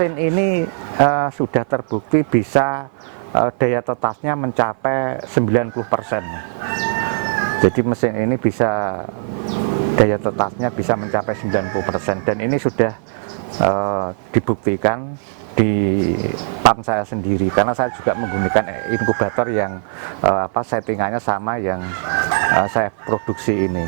mesin ini sudah terbukti bisa daya tetasnya mencapai 90%. Jadi mesin ini bisa daya tetasnya bisa mencapai 90%, dan ini sudah dibuktikan di pump saya sendiri, karena saya juga menggunakan inkubator yang settingannya sama yang saya produksi ini.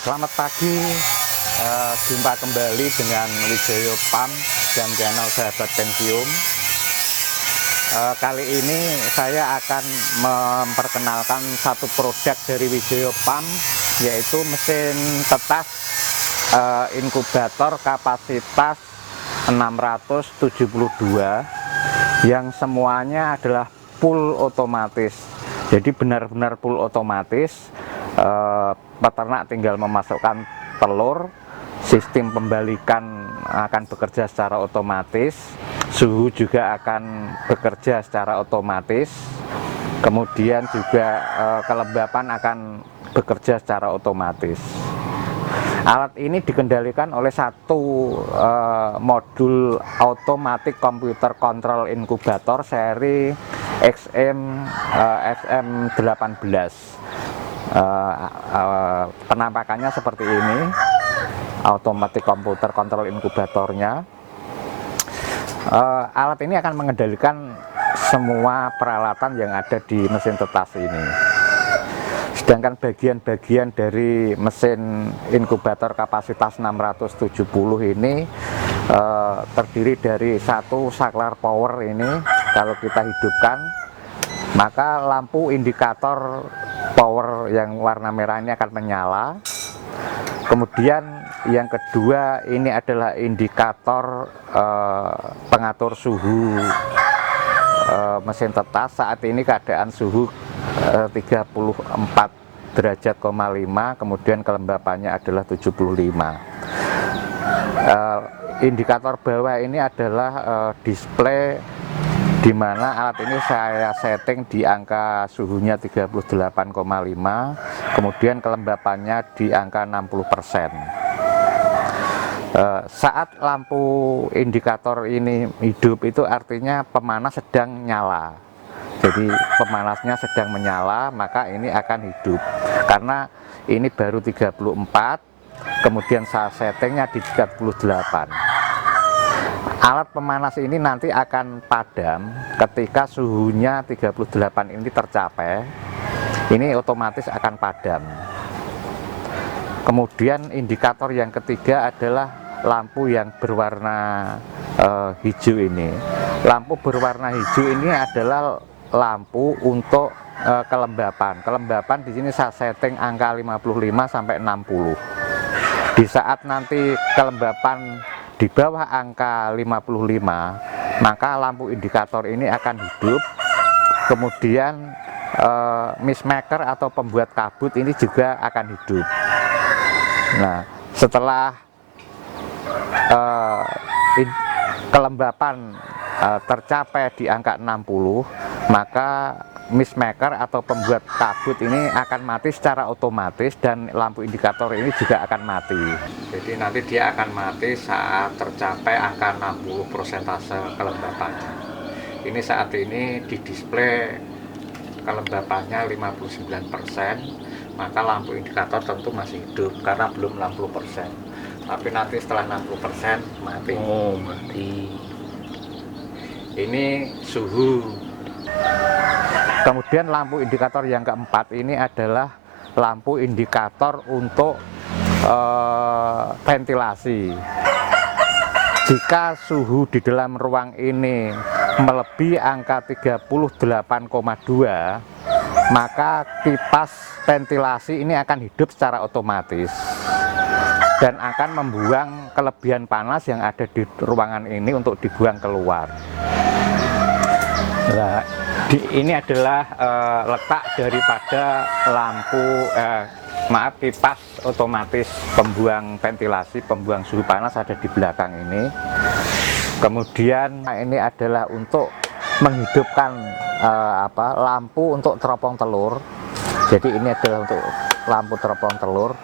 Selamat pagi, jumpa kembali dengan Wijaya Pump dan channel Sahabat Pensium. Kali ini saya akan memperkenalkan satu produk dari Wijaya Pump, yaitu mesin tetas inkubator kapasitas 672 yang semuanya adalah full otomatis. Jadi benar-benar full otomatis. Peternak tinggal memasukkan telur, sistem pembalikan akan bekerja secara otomatis, suhu juga akan bekerja secara otomatis, kemudian juga kelembapan akan bekerja secara otomatis. Alat ini dikendalikan oleh satu modul automatic computer control inkubator seri XM18. Penampakannya seperti ini, automatic computer control inkubatornya. Alat ini akan mengendalikan semua peralatan yang ada di mesin tetas ini. Sedangkan bagian-bagian dari mesin inkubator kapasitas 670 ini terdiri dari satu saklar power ini. Kalau kita hidupkan, maka lampu indikator power yang warna merah ini akan menyala. Kemudian yang kedua, ini adalah indikator pengatur suhu mesin tetas. Saat ini keadaan suhu 34 derajat, kemudian kelembapannya adalah 75. Indikator bawah ini adalah display, di mana alat ini saya setting di angka suhunya 38,5, kemudian kelembapannya di angka 60%. Saat lampu indikator ini hidup, itu artinya pemanas sedang nyala. Jadi pemanasnya sedang menyala, maka ini akan hidup. Karena ini baru 34, kemudian saya settingnya di 38. Alat pemanas ini nanti akan padam ketika suhunya 38 ini tercapai. Ini otomatis akan padam. Kemudian indikator yang ketiga adalah lampu yang berwarna hijau ini. Lampu berwarna hijau ini adalah lampu untuk kelembapan. Kelembapan di sini saya setting angka 55 sampai 60. Di saat nanti kelembapan di bawah angka 55, maka lampu indikator ini akan hidup. Kemudian mismaker atau pembuat kabut ini juga akan hidup. Nah, setelah kelembapan tercapai di angka 60, maka mismaker atau pembuat kabut ini akan mati secara otomatis, dan lampu indikator ini juga akan mati. Jadi nanti dia akan mati saat tercapai angka 60 persentase kelembapannya. Ini saat ini di display kelembapannya 59%, maka lampu indikator tentu masih hidup karena belum 60%. Tapi nanti setelah 60% mati. Oh, mati. Ini suhu. Kemudian lampu indikator yang keempat ini adalah lampu indikator untuk ventilasi. jika suhu di dalam ruang ini melebihi angka 38,2, maka kipas ventilasi ini akan hidup secara otomatis dan akan membuang kelebihan panas yang ada di ruangan ini untuk dibuang keluar. Nah, ini adalah letak daripada lampu kipas otomatis pembuang ventilasi, pembuang suhu panas ada di belakang ini. Kemudian ini adalah untuk menghidupkan lampu untuk teropong telur. Jadi ini adalah untuk lampu teropong telur.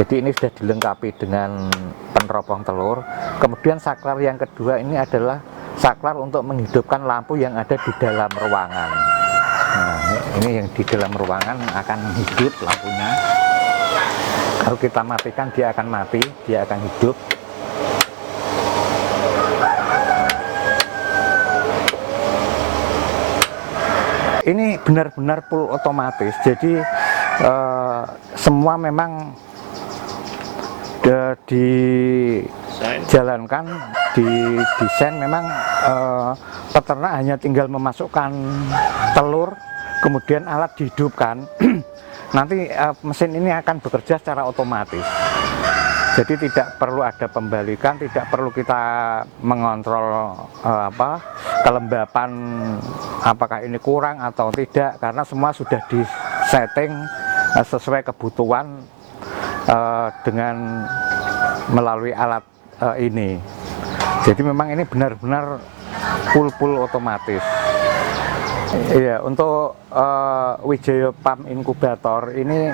Jadi ini sudah dilengkapi dengan peneropong telur. Kemudian saklar yang kedua ini adalah saklar untuk menghidupkan lampu yang ada di dalam ruangan. Nah, ini yang di dalam ruangan akan hidup lampunya. Kalau kita matikan dia akan mati, dia akan hidup. Ini benar-benar full otomatis. Jadi semua memang dijalankan, didesain memang peternak hanya tinggal memasukkan telur, kemudian alat dihidupkan. Nanti mesin ini akan bekerja secara otomatis. Jadi tidak perlu ada pembalikan, tidak perlu kita mengontrol kelembapan apakah ini kurang atau tidak, karena semua sudah disetting sesuai kebutuhan dengan melalui alat ini. Jadi memang ini benar-benar full otomatis. Iya, untuk Wijaya Pump Inkubator ini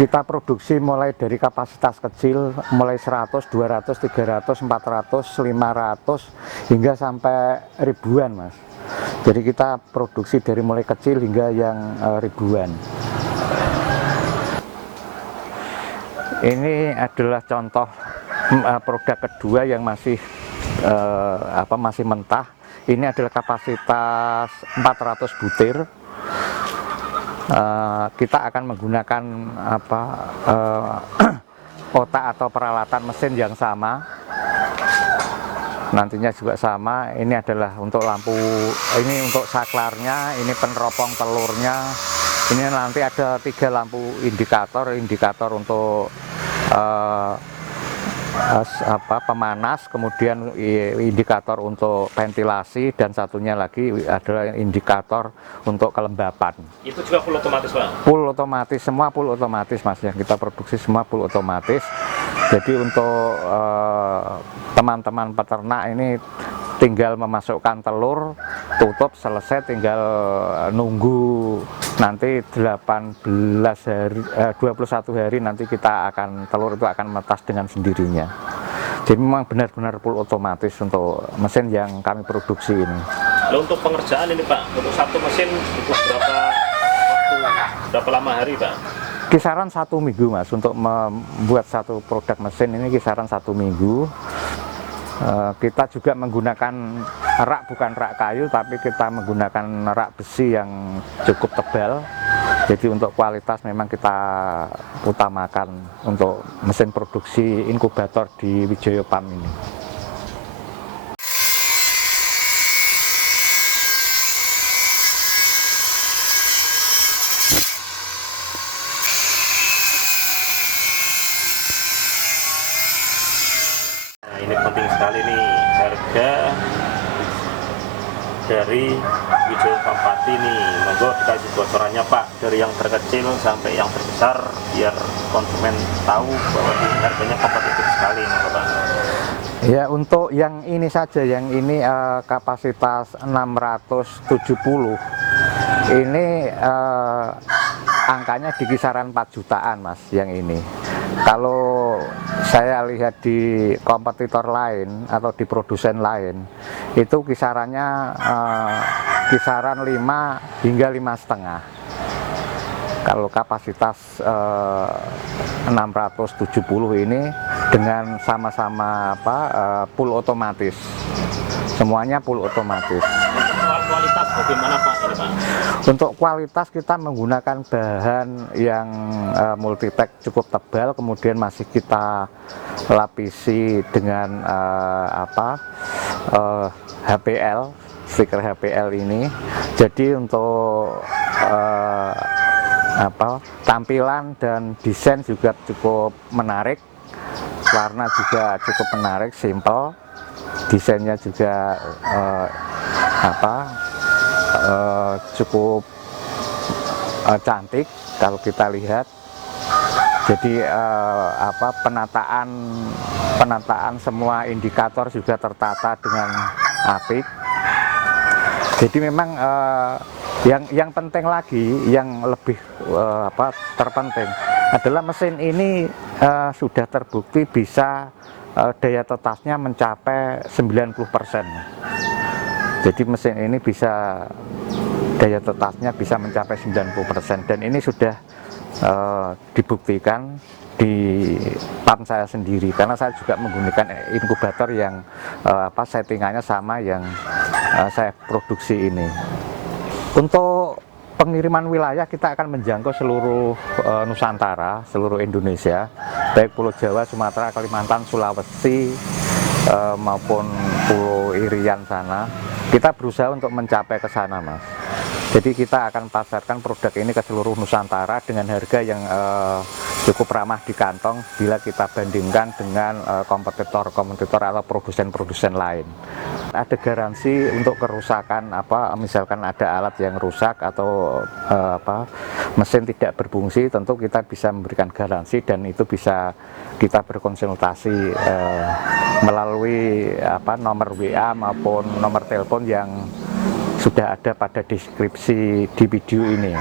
kita produksi mulai dari kapasitas kecil, mulai 100, 200, 300, 400, 500 hingga sampai ribuan, Mas. Jadi kita produksi dari mulai kecil hingga yang ribuan. Ini adalah contoh produk kedua yang masih masih mentah. Ini adalah kapasitas 400 butir. Kita akan menggunakan otak atau peralatan mesin yang sama. Nantinya juga sama. Ini adalah untuk lampu, ini untuk saklarnya, ini peneropong telurnya. Ini nanti ada 3 lampu indikator untuk pemanas, kemudian indikator untuk ventilasi, dan satunya lagi adalah indikator untuk kelembapan. Itu juga full otomatis, Pak? Full otomatis, semua full otomatis, Mas. Yang kita produksi semua full otomatis. Jadi untuk teman-teman peternak ini tinggal memasukkan telur, tutup, selesai, tinggal nunggu nanti 21 hari nanti kita akan, telur itu akan menetas dengan sendirinya. Jadi memang benar-benar full otomatis untuk mesin yang kami produksi ini. Lalu untuk pengerjaan ini, Pak, untuk satu mesin butuh berapa lama hari, Pak? Kisaran 1 minggu, Mas. Untuk membuat satu produk mesin ini kisaran 1 minggu. Kita juga menggunakan rak, bukan rak kayu, tapi kita menggunakan rak besi yang cukup tebal. Jadi untuk kualitas memang kita utamakan untuk mesin produksi inkubator di Wijaya Pump ini. Ini penting sekali nih, harga dari Wijaya Pump Pati nih. Monggo dikasih bocorannya, Pak, dari yang terkecil sampai yang terbesar, biar konsumen tahu bahwa ini harganya kompetitif sekali, Pak. Ya, untuk yang ini saja, yang ini kapasitas 670, ini angkanya di kisaran 4 jutaan, Mas, yang ini. Kalau saya lihat di kompetitor lain atau di produsen lain, itu kisarannya kisaran 5 hingga 5,5. Kalau kapasitas 670 ini dengan sama-sama full otomatis, semuanya full otomatis. kualitas bagaimana Pak ini Pak? Untuk kualitas kita menggunakan bahan yang multitek cukup tebal, kemudian masih kita lapisi dengan HPL, stiker HPL ini. Jadi untuk tampilan dan desain juga cukup menarik, warna juga cukup menarik, simple, desainnya juga cukup cantik kalau kita lihat. Jadi penataan semua indikator juga tertata dengan apik. Jadi memang yang penting lagi, yang lebih terpenting adalah mesin ini sudah terbukti bisa daya tetasnya mencapai 90%. Jadi mesin ini bisa daya tetasnya bisa mencapai 90%, dan ini sudah dibuktikan di PAM saya sendiri, karena saya juga menggunakan inkubator yang settingannya sama yang saya produksi ini. Untuk pengiriman wilayah kita akan menjangkau seluruh Nusantara, seluruh Indonesia, baik Pulau Jawa, Sumatera, Kalimantan, Sulawesi maupun Pulau Irian sana. Kita berusaha untuk mencapai ke sana, Mas. Jadi kita akan pasarkan produk ini ke seluruh Nusantara dengan harga yang cukup ramah di kantong bila kita bandingkan dengan kompetitor atau produsen-produsen lain. Ada garansi untuk kerusakan, misalkan ada alat yang rusak atau mesin tidak berfungsi, tentu kita bisa memberikan garansi, dan itu bisa kita berkonsultasi melalui nomor WA maupun nomor telepon yang sudah ada pada deskripsi di video ini.